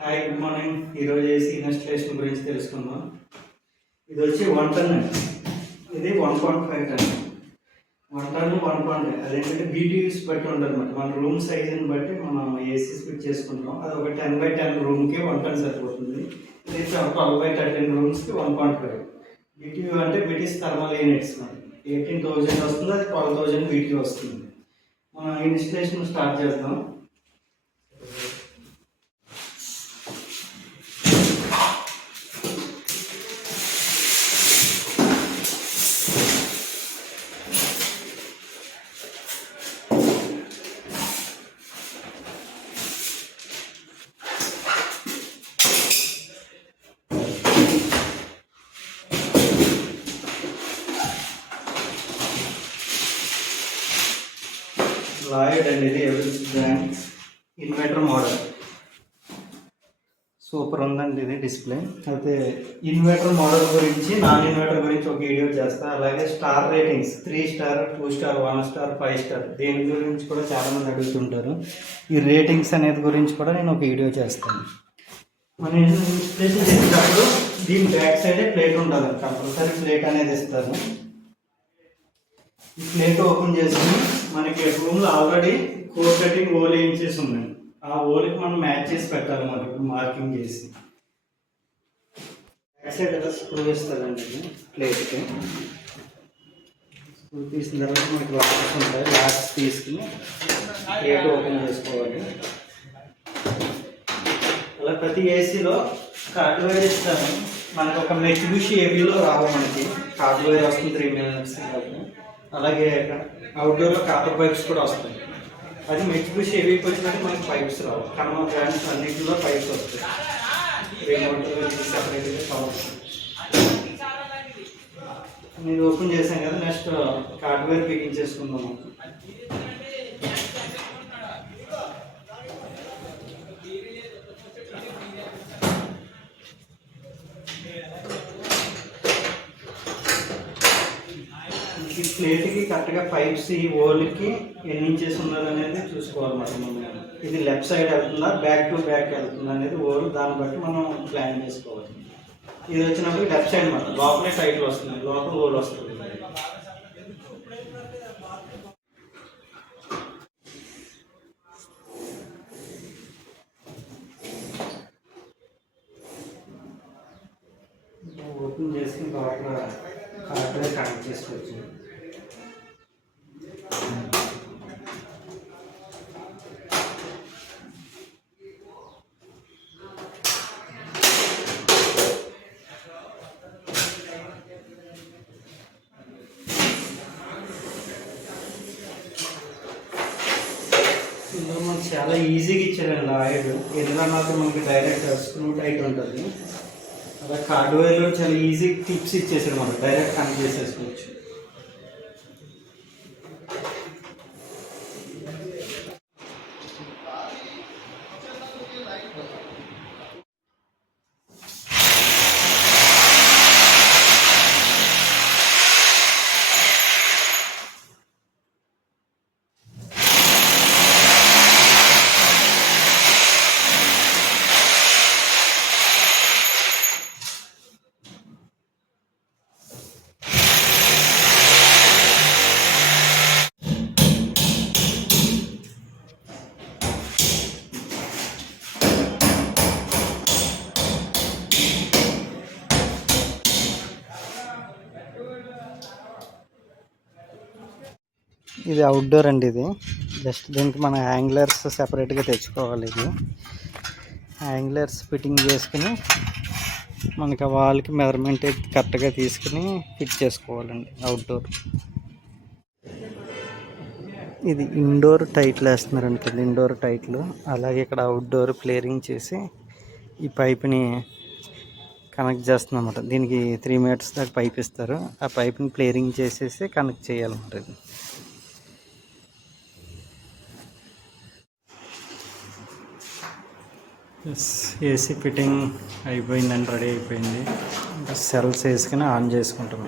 Hi, good morning. ఈరోజు AC installation గురించి తెలుసుకుందాం. ఇది వచ్చి 1 టన్ అండి. ఇది 1.5 టన్. 1 టన్ 1.5. అదేంటంటే బీటీయూస్ బట్టి ఉంటుంది అన్నమాట. మన రూమ్ సైజుని బట్టి మనం ఏసీ స్విచ్ చేసుకుంటాం. అది ఒక 10x10 రూమ్కి 1 టన్ సరిపోతుంది. ఇది 12x13 రూమ్స్కి 1.5. బీటీయూ అంటే బ్రిటిష్ థర్మల్ యూనిట్స్. 18,000 వస్తుంది, అది 12,000 బీటీయూ వస్తుంది. మనం ఇన్స్టలేషన్ స్టార్ట్ చేద్దాం. లాయిడ్ అండి, ఇది Everest brand inverter model. Super ఉందండి ఇది డిస్ప్లే. అయితే ఇన్వర్టర్ మోడల్ గురించి, నాన్ ఇన్వర్టర్ గురించి ఒక వీడియో చేస్తా. అలాగే star ratings 3 star, 2 star, 1 star, 5 star దీని గురించి కూడా చాలామంది అడుగుతుంటారు. ఈ రేటింగ్స్ అనేది గురించి కూడా నేను ఒక వీడియో చేస్తాను. మనం ఇన్స్టలేషన్ చేసేటప్పుడు దీని బ్యాక్ సైడే ప్లేట్ ఉంటుంది, కంపల్సరీ ప్లేట్ అనేది ఇస్తారు. ఈ ప్లేట్ ఓపెన్ చేసుకుని మనకి రూమ్లో ఆల్రెడీ కోర్ కటింగ్ ఓల్ వేయించేసి ఉందండి. ఆ ఓల్కి మనం మ్యాచ్ చేసి పెట్టాలి, మనకి మార్కింగ్ చేసి. బ్యాక్ సైడ్ ఎలా స్క్రూ వేస్తారండి ప్లేట్కి. స్క్రూ తీసిన తర్వాత మనకి లాక్స్ ఉంటాయి. లాక్స్ తీసుకుని ప్లేట్ ఓపెన్ చేసుకోవాలి. అలా ప్రతి ఏసీలో కార్డ్వేర్ ఇస్తాను. మనకు ఒక మెట్బుషి ఏబీలో రావు, మనకి కార్డ్వేర్ వస్తుంది 3 minutes. అలాగే అవుట్డోర్లో కాపర్ పైప్స్ కూడా వస్తాయి. అది మెట్బుషి ఏబీకి వచ్చినట్టు మనకి పైప్స్ రావు. కర్మ బ్రాండ్స్ అన్నింటిలో పైప్స్ వస్తాయి. రిమోట్ సపరేట్గా పవర్స్. నేను ఓపెన్ చేశాను కదా, నెక్స్ట్ కార్డ్వేర్ బిగించేసుకుందాము. ఈ ప్లేట్కి కరెక్ట్గా పైప్స్ ఈ ఓల్కి ఎన్ని ఇంచెస్ ఉన్నదనేది చూసుకోవాలన్నమాట మనం. ఇది లెఫ్ట్ సైడ్ వెళ్తుందా, బ్యాక్ టు బ్యాక్ వెళ్తుందా అనేది ఓల్, దాన్ని బట్టి మనం ప్లాన్ చేసుకోవాలి. ఇది వచ్చినప్పుడు లెఫ్ట్ సైడ్ మాట లోపలే టైట్ వస్తుంది, లోపల ఓల్ వస్తుంది. ఓపెన్ చేసుకుని లోపల కార్డ్వేర్ కనెక్ట్ చేసుకోవచ్చు. ఇందులో మనకు చాలా ఈజీగా ఇచ్చారండి లాయిడ్. ఎందులో మాత్రం మనకి డైరెక్ట్ స్క్రూ టైట్ ఉంటుంది. అలా కార్డ్వేర్లో చాలా ఈజీ టిప్స్ ఇచ్చేసాడు, మనం డైరెక్ట్ కనెక్ట్ చేసేసుకోవచ్చు. ఇది అవుట్డోర్ అండి. ఇది జస్ట్ దీనికి మన యాంగ్లర్స్ సెపరేట్గా తెచ్చుకోవాలి. ఇది యాంగ్లర్స్ ఫిట్టింగ్ చేసుకుని మనకి ఆ వాల్కి మెజర్మెంట్ కరెక్ట్గా తీసుకుని ఫిట్ చేసుకోవాలండి అవుట్డోర్. ఇది ఇండోర్ టైట్లు వేస్తున్నారండి కింద, ఇండోర్ టైట్లు. అలాగే ఇక్కడ అవుట్డోర్ ప్లేరింగ్ చేసి ఈ పైప్ని కనెక్ట్ చేస్తున్నాం అన్నమాట. దీనికి 3 meters దాకా పైప్ ఇస్తారు. ఆ పైప్ని ప్లేరింగ్ చేసేసి కనెక్ట్ చేయాలన్నమాట. ఏసీ ఫిట్టింగ్ అయిపోయిందండి, రెడీ అయిపోయింది. ఇంకా సెల్స్ వేసుకుని ఆన్ చేసుకుంటాం.